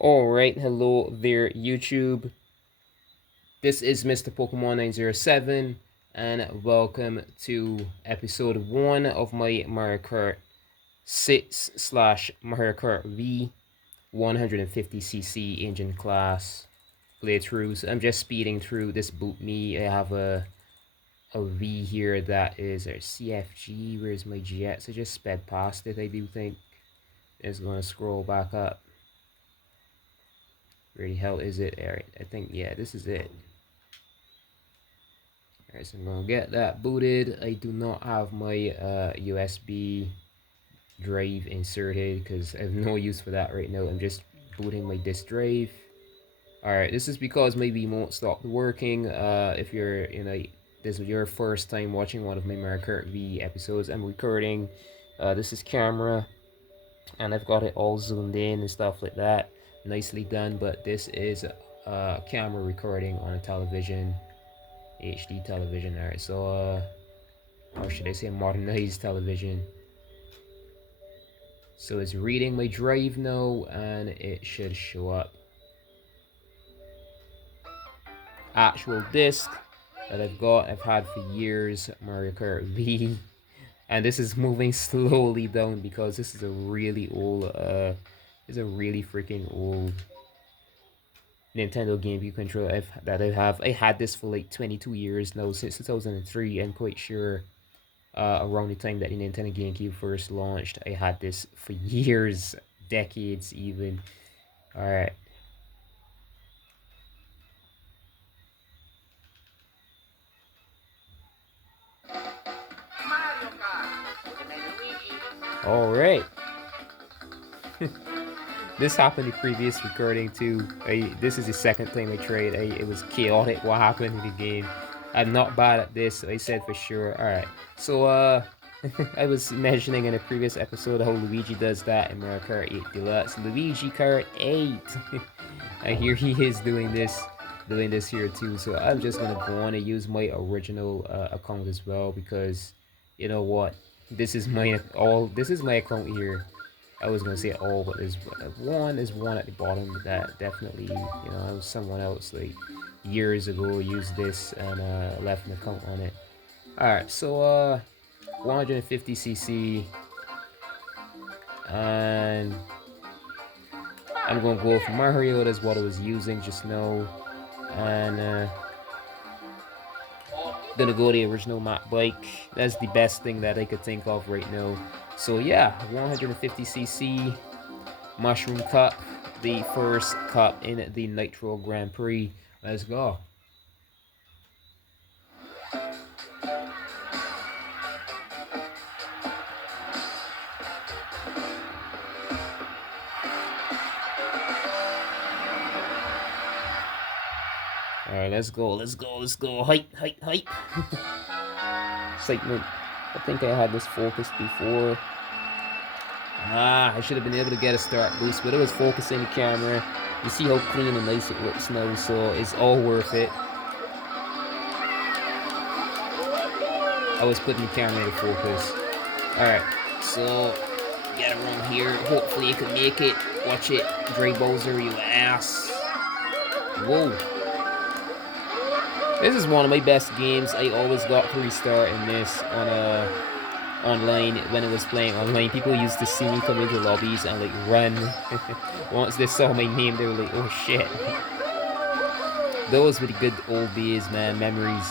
Alright, hello there, YouTube. This is Mr. Pokemon 907, and welcome to episode 1 of my Mario Kart 6 slash Mario Kart V 150cc engine class playthroughs. I'm just speeding through this boot me. I have a V here that is a CFG. Where's my jet? So just sped past it, I do think. It's gonna scroll back up. Where the hell is it? Alright, I think, yeah, this is it. Alright, so I'm gonna get that booted. I do not have my USB drive inserted because I have no use for that right now. I'm just booting my disk drive. Alright, this is because my remote stopped working. If you're, this is your first time watching one of my Mario Kart V episodes, I'm recording. This is camera, and I've got it all zoomed in and stuff like that. Nicely done, but this is camera recording on a television, HD television. Alright, so or should I say modernized television. So it's reading my drive now, and it should show up. Actual disc that I've had for years, Mario Kart V. And this is moving slowly down because this is a really old, freaking old Nintendo GameCube controller that I have. I had this for like 22 years now, since 2003. I'm quite sure around the time that the Nintendo GameCube first launched, I had this for years, decades even. Alright. Alright. This happened in the previous recording too. This is the second time I tried. It was chaotic what happened in the game. I'm not bad at this, I said for sure. Alright, so I was mentioning in a previous episode how Luigi does that in Mario Kart 8 Deluxe. Luigi Kart 8! And here he is doing this here too. So I'm just gonna go on and use my original account as well, because you know what? This is my account here. I was gonna say all, but there's one at the bottom that definitely, someone else like years ago used this and left an account on it. Alright, so 150cc, and I'm gonna go for Mario. That's what I was using just now, and gonna go the original map bike. That's the best thing that I could think of right now. So yeah, 150cc Mushroom Cup, the first cup in the Nitro Grand Prix. Let's go. Alright, let's go. Hype. Excitement. I think I had this focused before. I should have been able to get a start boost, but it was focusing the camera. You see how clean and nice it looks now, so it's all worth it. I was putting the camera in focus. Alright, so get around here. Hopefully you can make it. Watch it. Dre Bowser, you ass. Whoa. This is one of my best games. I always got to restart in this on online when it was playing online. People used to see me come into lobbies and like run. Once they saw my name, they were like, "Oh shit!" Those were the good old days, man. Memories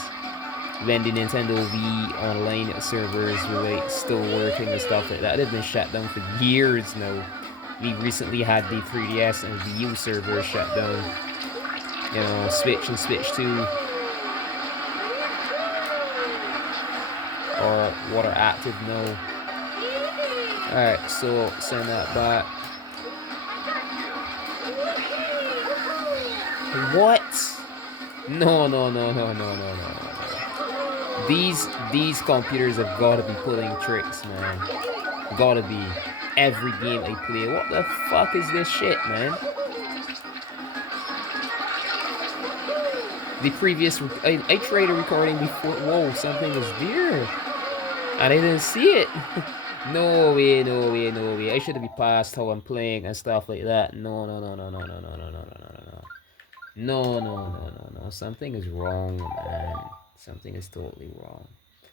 when the Nintendo V online servers were like still working and stuff like that. They've been shut down for years now. We recently had the 3DS and Wii U servers shut down. You know, Switch and Switch 2. Or what are active now. Alright, so send that back. What? No. These computers have gotta be pulling tricks, man. Gotta be. Every game I play. What the fuck is this shit, man? The previous I tried a recording before. Whoa, something was there. And I didn't see it. No way, no way, no way. I should be past how I'm playing and stuff like that. No, no, no, no, no, no, no, no, no, no, no, no. No, no, no, no, no. Something is wrong, man. Something is totally wrong.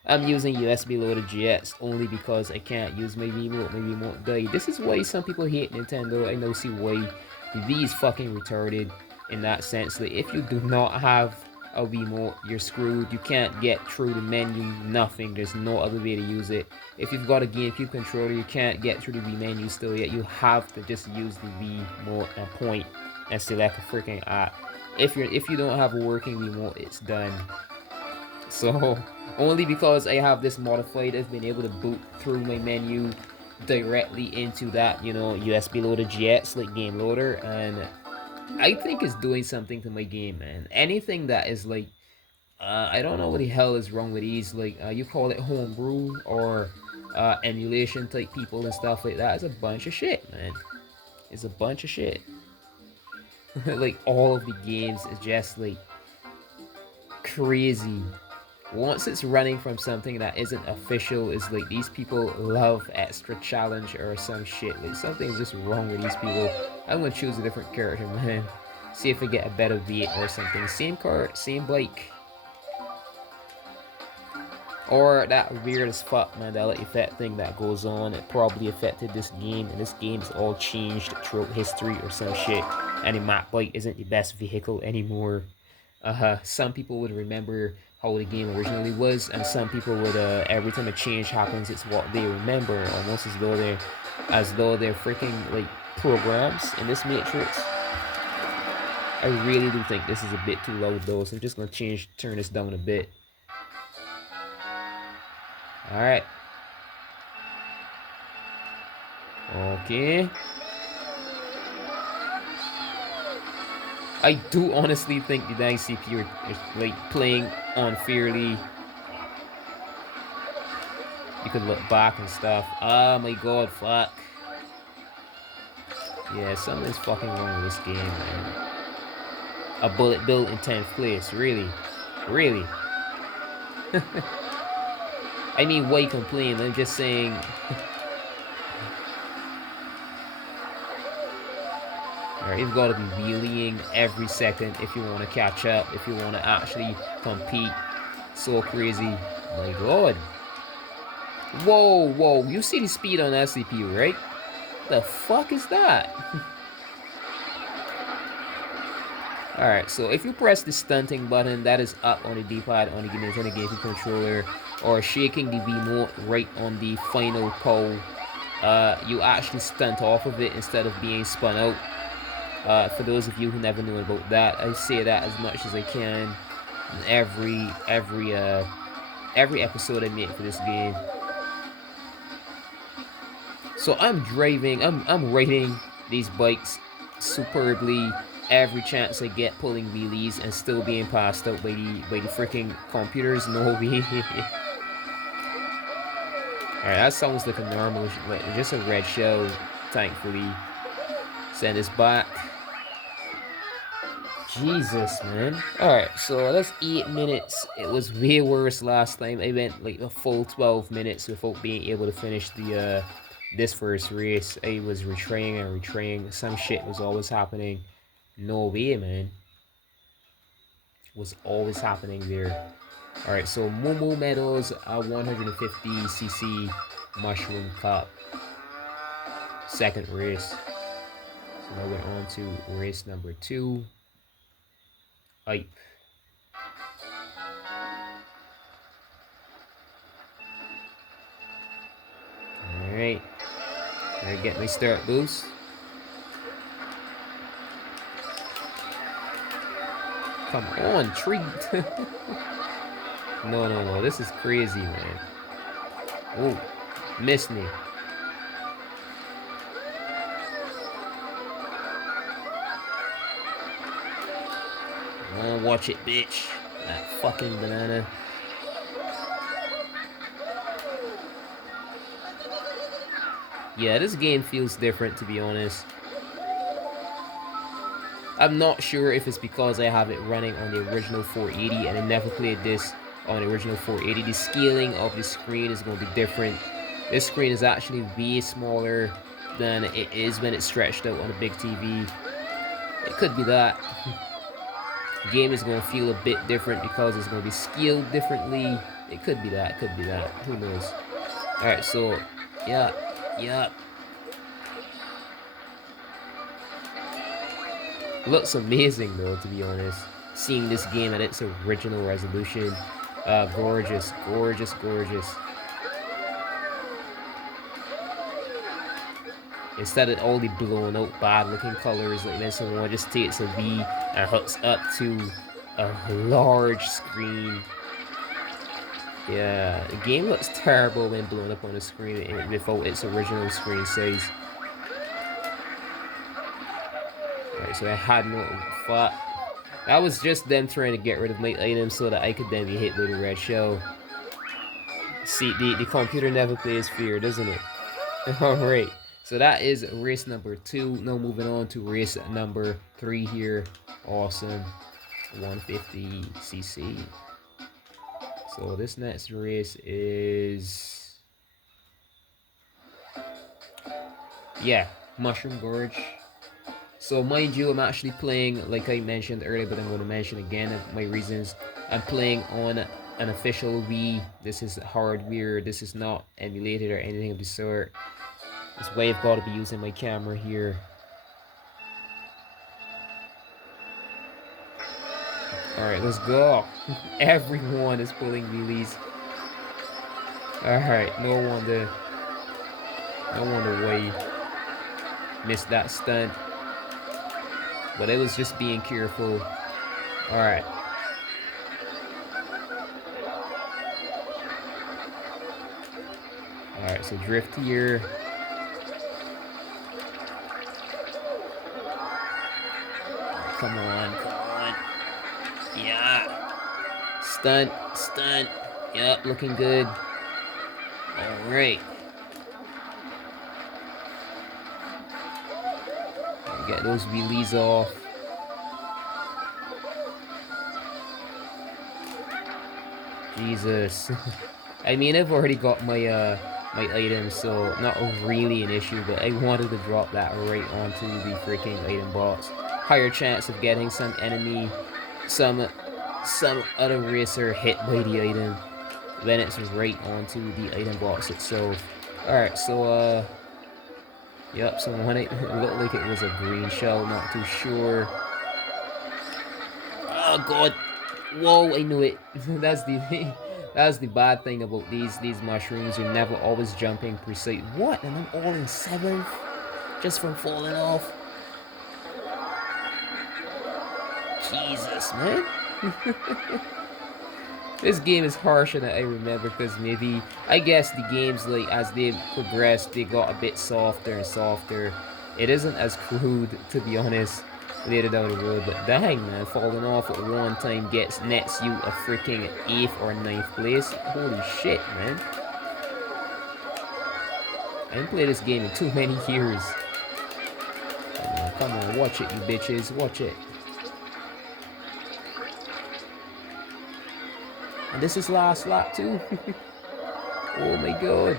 I'm using USB loaded GX only because I can't use my remote. My remote died. This is why some people hate Nintendo. I now see why. The V is fucking retarded in that sense. Like, if you do not have a remote, you're screwed. You can't get through the menu, nothing. There's no other way to use it. If you've got a GameCube controller, you can't get through the V menu still yet. You have to just use the V remote and point and select a freaking app. If you don't have a working remote, it's done. So only because I have this modified, I've been able to boot through my menu directly into that, USB loaded GX like game loader, and I think it's doing something to my game, man. Anything that is like, I don't know what the hell is wrong with these, like, you call it homebrew or emulation type people and stuff like that. It's a bunch of shit, man. It's a bunch of shit. Like, all of the games is just like crazy. Once it's running from something that isn't official, it's like these people love extra challenge or some shit. Like, something's just wrong with these people. I'm gonna choose a different character, man. See if I get a better V8 or something. Same car, same bike. Or that weird as fuck Mandela effect thing that goes on. It probably affected this game, and this game is all changed throughout history or some shit. And the map bike isn't the best vehicle anymore. Some people would remember how the game originally was, and some people would every time a change happens, it's what they remember, almost as though they're freaking like programs in this matrix. I really do think this is a bit too loud though, so I'm just gonna turn this down a bit. Alright. Okay. I do honestly think the dang CPU is like playing unfairly. You could look back and stuff. Oh my god, fuck. Yeah, something's fucking wrong with this game, man. A bullet bill in 10th place, really? Really? I mean, why complain? I'm just saying. Alright, you've got to be wheeling every second if you want to catch up, if you want to actually compete. So crazy. My god. Whoa, whoa. You see the speed on that CPU, right? The fuck is that? Alright, so if you press the stunting button, that is up on the D-pad on the Nintendo GameCube controller, or shaking the remote right on the final pole, you actually stunt off of it instead of being spun out. For those of you who never knew about that, I say that as much as I can in every episode I make for this game. So I'm driving, I'm riding these bikes superbly every chance I get, pulling wheelies and still being passed out by the freaking computers. No way. Alright, that sounds like a normal, like just a red shell, thankfully. Send this back. Jesus, man. Alright, so that's 8 minutes. It was way worse last time. I went like a full 12 minutes without being able to finish the this first race. I was retrying and retrying. Some shit was always happening. No way, man. Was always happening there. Alright, so Momo Meadows, 150cc Mushroom Cup. Second race. So now we're on to race number 2. Hype. Alright. Alright, get my start boost. Come on, treat. No, this is crazy, man. Oh, missed me. Oh, watch it, bitch. That fucking banana. Yeah, this game feels different, to be honest. I'm not sure if it's because I have it running on the original 480 and I never played this on the original 480. The scaling of the screen is going to be different. This screen is actually way smaller than it is when it's stretched out on a big TV. It could be that. The game is going to feel a bit different because it's going to be scaled differently. It could be that, could be that. Who knows? Alright, so, yeah. Looks amazing though, to be honest. Seeing this game at its original resolution. Gorgeous, gorgeous, gorgeous. Instead of all the blown out bad looking colors like this, someone just takes a V and hooks up to a large screen. Yeah, the game looks terrible when blown up on the screen without its original screen size. Alright, so I had no fuck. That was just them trying to get rid of my items so that I could then be hit by the red shell. See, the computer never plays fair, doesn't it? Alright, so that is race number 2. Now moving on to race number 3 here. Awesome. 150cc. So this next race is... yeah, Mushroom Gorge. So mind you, I'm actually playing, like I mentioned earlier, but I'm going to mention again my reasons. I'm playing on an official Wii. This is hardware. This is not emulated or anything of the sort. That's why I've got to be using my camera here. Alright, let's go. Everyone is pulling wheelies. Alright, no wonder why missed that stunt. But it was just being careful. Alright. Alright, so drift here. Come on. Yeah. Stunt. Yep, looking good. Alright. Get those wheelies off. Jesus. I mean, I've already got my my items, so not really an issue, but I wanted to drop that right onto the freaking item box. Higher chance of getting some enemy, some other racer hit by the item, then it's right onto the item box itself. Alright, so yep, so when it looked like it was a green shell, not too sure. Oh god! Whoa, I knew it. That's the bad thing about these mushrooms. You're never always jumping precise. What? And I'm all in 7th? Just from falling off? Jesus, man. This game is harsher than I remember because maybe, I guess the games, like, as they progressed, they got a bit softer and softer. It isn't as crude, to be honest, later down the road, but dang, man, falling off at one time nets you a freaking 8th or 9th place. Holy shit, man. I didn't play this game in too many years. Come on, watch it, you bitches, watch it. And this is last lap too. Oh my god.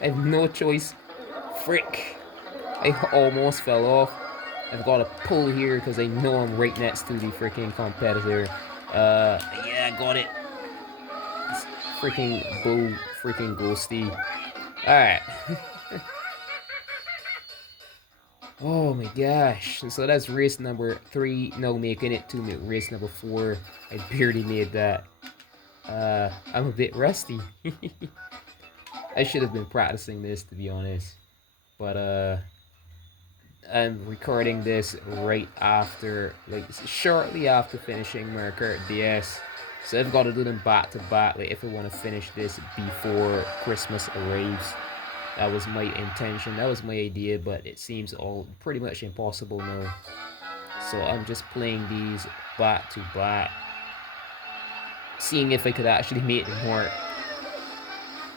I have no choice. Frick. I almost fell off. I've got to pull here because I know I'm right next to the freaking competitor. Yeah, I got it. It's freaking ghosty. Alright. Oh my gosh. So that's race number 3. Now making it to race number 4. I barely made that. I'm a bit rusty. I should have been practicing this, to be honest. But I'm recording this right after, like, shortly after finishing Mario Kart DS. So I've got to do them back to back, like, if I want to finish this before Christmas arrives. That was my intention, that was my idea, but it seems all pretty much impossible now. So I'm just playing these back to back, seeing if I could actually make them work.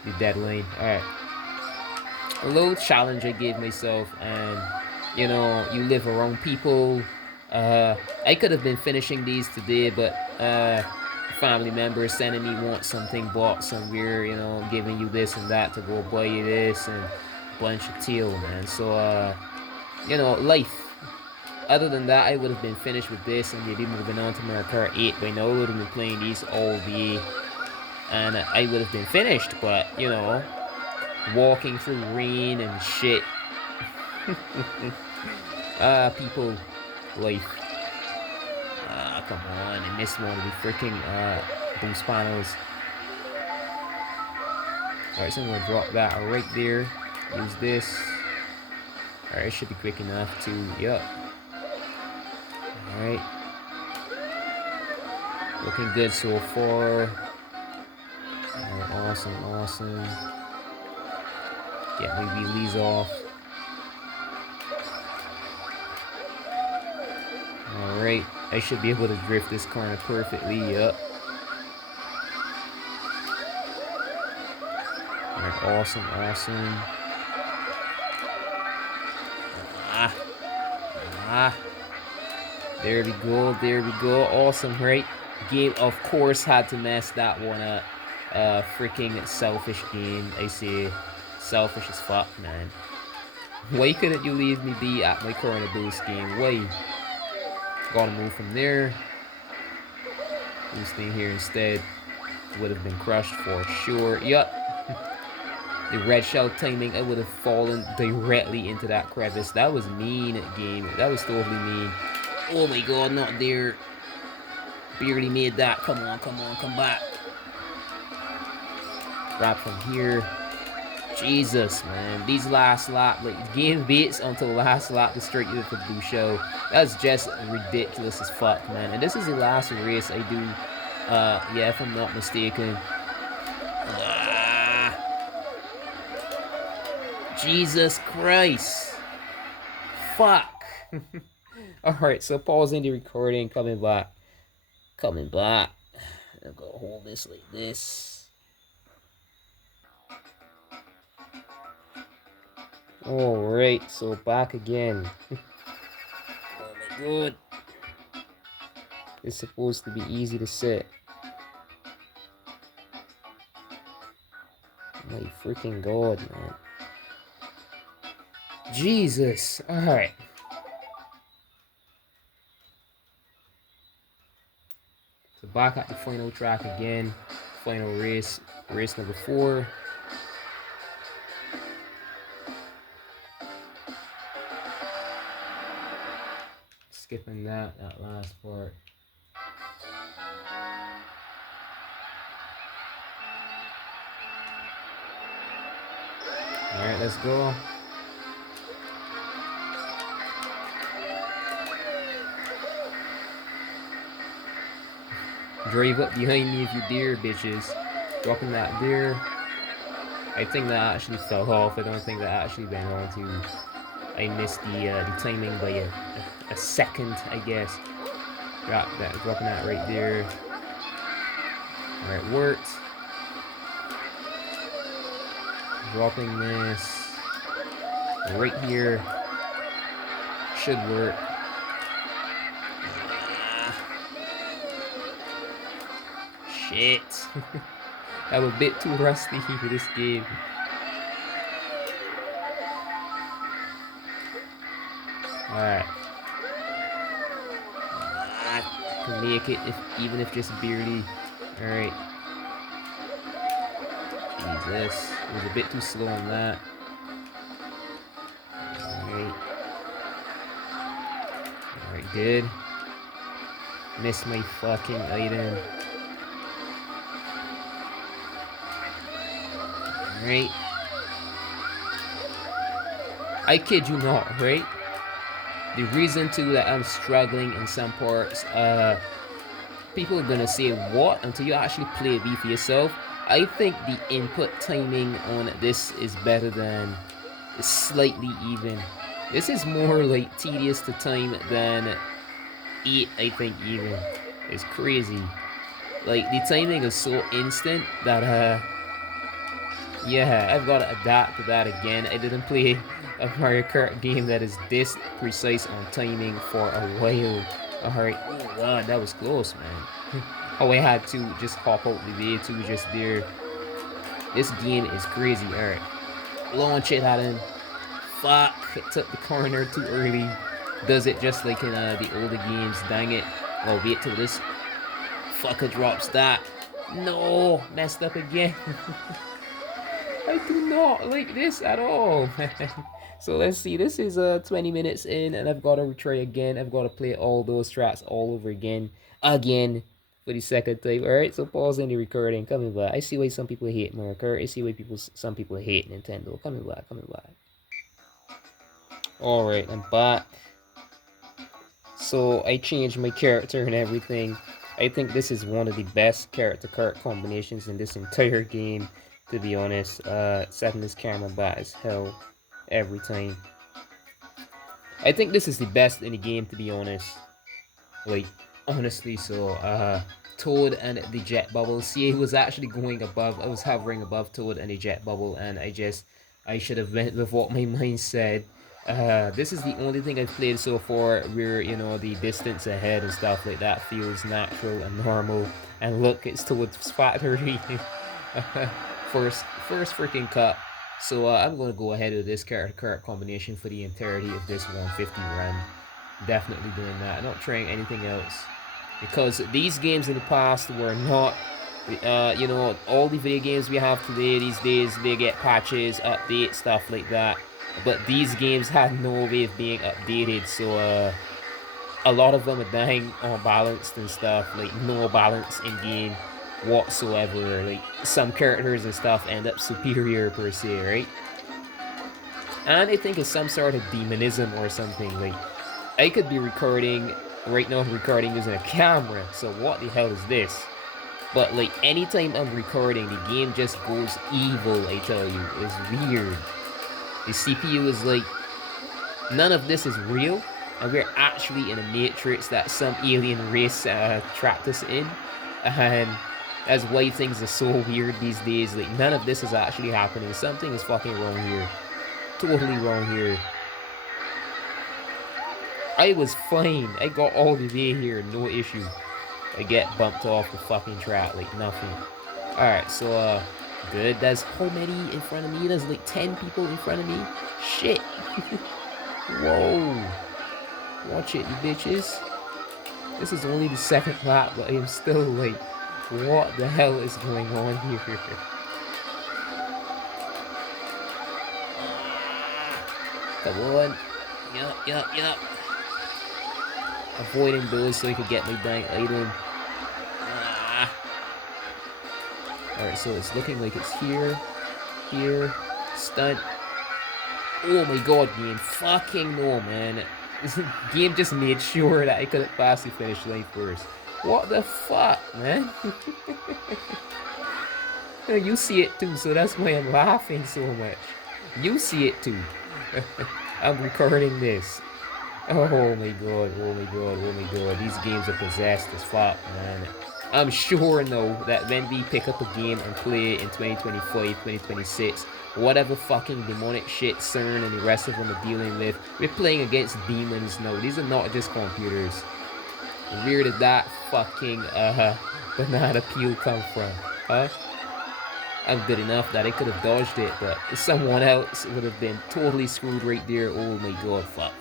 The deadline. Alright. A little challenge I gave myself, and you know, you live around people. I could have been finishing these today, but family members sending me want something bought somewhere, you know, giving you this and that to go buy you this and a bunch of teal, man. So you know, life. Other than that, I would have been finished with this and maybe moving on to Mario Kart 8 by now. I would have been playing these all day and I would have been finished, but you know, walking through rain and shit. People, life. Come on, I missed one of the freaking boost panels. Alright, so I'm gonna drop that right there. Use this. Alright, it should be quick enough to, yup. Alright. Looking good so far. Alright, awesome, awesome. Get my wheelies off. Alright, I should be able to drift this corner perfectly, yup. Alright, awesome, awesome. There we go, there we go. Awesome, right? Game, of course, had to mess that one up. Freaking selfish game. I say selfish as fuck, man. Why couldn't you leave me be at my corner boost game? Why? Gotta move from there. Boosting here instead. Would have been crushed for sure. Yup. The red shell timing, I would have fallen directly into that crevice. That was mean, game. That was totally mean. Oh my god, not there. Barely made that. Come on, come on, come back. Grab from here. Jesus, man. These last lap, like, game beats until last lap to straight you for blue show. That's just ridiculous as fuck, man. And this is the last race I do. Yeah, if I'm not mistaken. Jesus Christ. Fuck. Alright, so pausing the recording, coming back. Coming back. I'm gonna hold this like this. Alright, so back again. Oh my god. It's supposed to be easy to set. My freaking god, man. Jesus. Alright. So back at the final track again. Final race. Race number 4. Skipping that last part. Alright, let's go. Drive up behind me if you dare, bitches. Dropping that there. I think that actually fell off. I don't think that actually went on to. I missed the timing by a second, I guess. Dropping that right there. Alright, worked. Dropping this right here. Should work. Shit. I'm a bit too rusty for this game. Alright. I can make it, even if just barely. Alright. Jesus. It was a bit too slow on that. Alright. Alright, good. Missed my fucking item. Alright. I kid you not, right? The reason too that I'm struggling in some parts, people are gonna say what until you actually play a V for yourself. I think the input timing on this is better than slightly even. This is more like tedious to time than 8, I think even. It's crazy. Like the timing is so instant that yeah, I've got to adapt to that again. I didn't play a Mario Kart game that is this precise on timing for a while. Alright, oh god, that was close, man. Oh, I had to just hop out the way to just there. This game is crazy. Alright. Launch it at him. Fuck. It took the corner too early. Does it just like in the older games. Dang it. Oh, wait till this fucker drops that. No. Messed up again. I do not like this at all. So let's see. This is 20 minutes in, and I've got to retry again. I've got to play all those tracks all over again. Again. For the second time. Alright, so pausing the recording. Coming back. I see why some people hate Mario Kart. I see why some people hate Nintendo. Coming back, coming back. Alright, I'm back. So I changed my character and everything. I think this is one of the best character kart combinations in this entire game, to be honest. Setting this camera back as hell every time. I think this is the best in the game, to be honest. Like, honestly, so Toad and the jet bubble. See, it was actually going above. I was hovering above Toad and the jet bubble, and I should have went with what my mind said. This is the only thing I've played so far where, you know, the distance ahead and stuff like that feels natural and normal. And look, it's Toad's factory. first freaking cut. So I'm going to go ahead with this character combination for the entirety of this 150 run. Definitely doing that. I'm not trying anything else. Because these games in the past were not, you know, all the video games we have today, these days, they get patches, updates, stuff like that. But these games had no way of being updated, so a lot of them are dying unbalanced and stuff, like no balance in game whatsoever. Like some characters and stuff end up superior per se, right? And I think it's some sort of demonism or something. Like I could be recording right now, I'm recording using a camera, so what the hell is this? But like anytime I'm recording, the game just goes evil, I tell you. It's weird. The CPU is like, none of this is real, and we're actually in a matrix that some alien race trapped us in. And that's why things are so weird these days. Like none of this is actually happening. Something is fucking wrong here. Totally wrong here. I was fine. I got all the way here, no issue. I get bumped off the fucking track like nothing. Alright, so good. There's how many in front of me? There's like 10 people in front of me. Shit. Whoa. Watch it, you bitches. This is only the second lap, but I'm still like, what the hell is going on here? Come on. Yup. Avoiding those so I could get my dang item. Alright, so it's looking like it's here, stunt. Oh my god, game. Fucking no, man. This game just made sure that I couldn't pass the finish line first. What the fuck, man? You see it too, so that's why I'm laughing so much. You see it too. I'm recording this. Oh my god. These games are possessed as fuck, man. I'm sure now that when we pick up a game and play in 2025, 2026, whatever fucking demonic shit CERN and the rest of them are dealing with, we're playing against demons now. These are not just computers. Where did that fucking banana peel come from? Huh? I'm good enough that I could have dodged it, but someone else would have been totally screwed right there. Oh my god, fuck.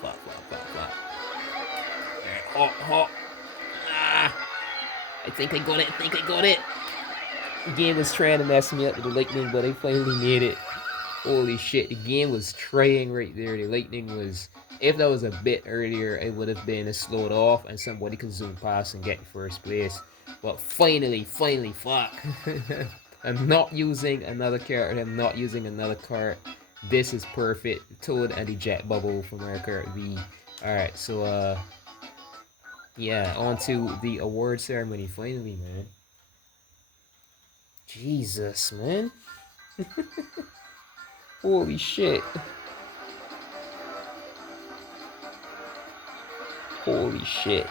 Hot. I think I got it. The game was trying to mess me up with the lightning, but I finally made it. Holy shit, the game was trying right there. The lightning was... If that was a bit earlier, it would have been slowed off and somebody could zoom past and get first place. But finally, fuck. I'm not using another character. I'm not using another cart. This is perfect. Toad and the jet bubble from Mario Kart Wii. Alright, so yeah, on to the award ceremony finally, man. Jesus, man. Holy shit. Holy shit.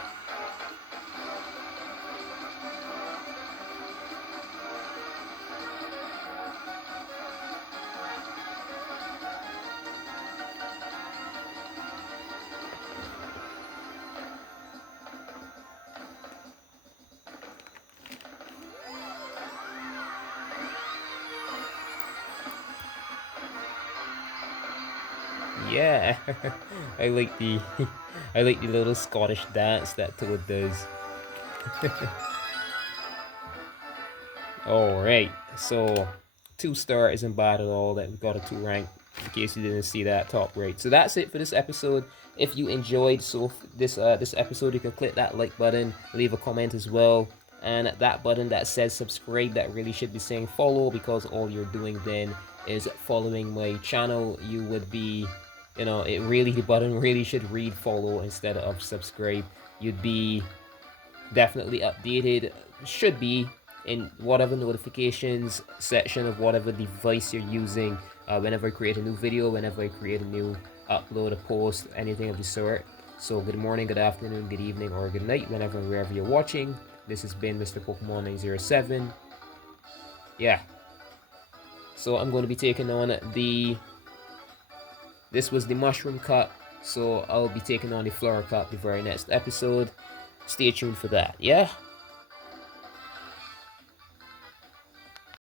Yeah, I like the I like the little Scottish dance that Toad does. Alright, so 2-star isn't bad at all that we got a 2 rank, in case you didn't see that top right. So that's it for this episode. If you enjoyed this episode, you can click that like button, leave a comment as well, and that button that says subscribe, that really should be saying follow, because all you're doing then is following my channel. You would be, you know, the button really should read follow instead of subscribe. You'd be definitely updated, should be, in whatever notifications section of whatever device you're using, whenever I create a new video, whenever I create a new upload, a post, anything of the sort. So good morning, good afternoon, good evening, or good night, wherever you're watching. This has been Mr. Pokemon 907. Yeah. So I'm going to be taking on this was the Mushroom Cup, so I'll be taking on the Flower Cup the very next episode. Stay tuned for that, yeah?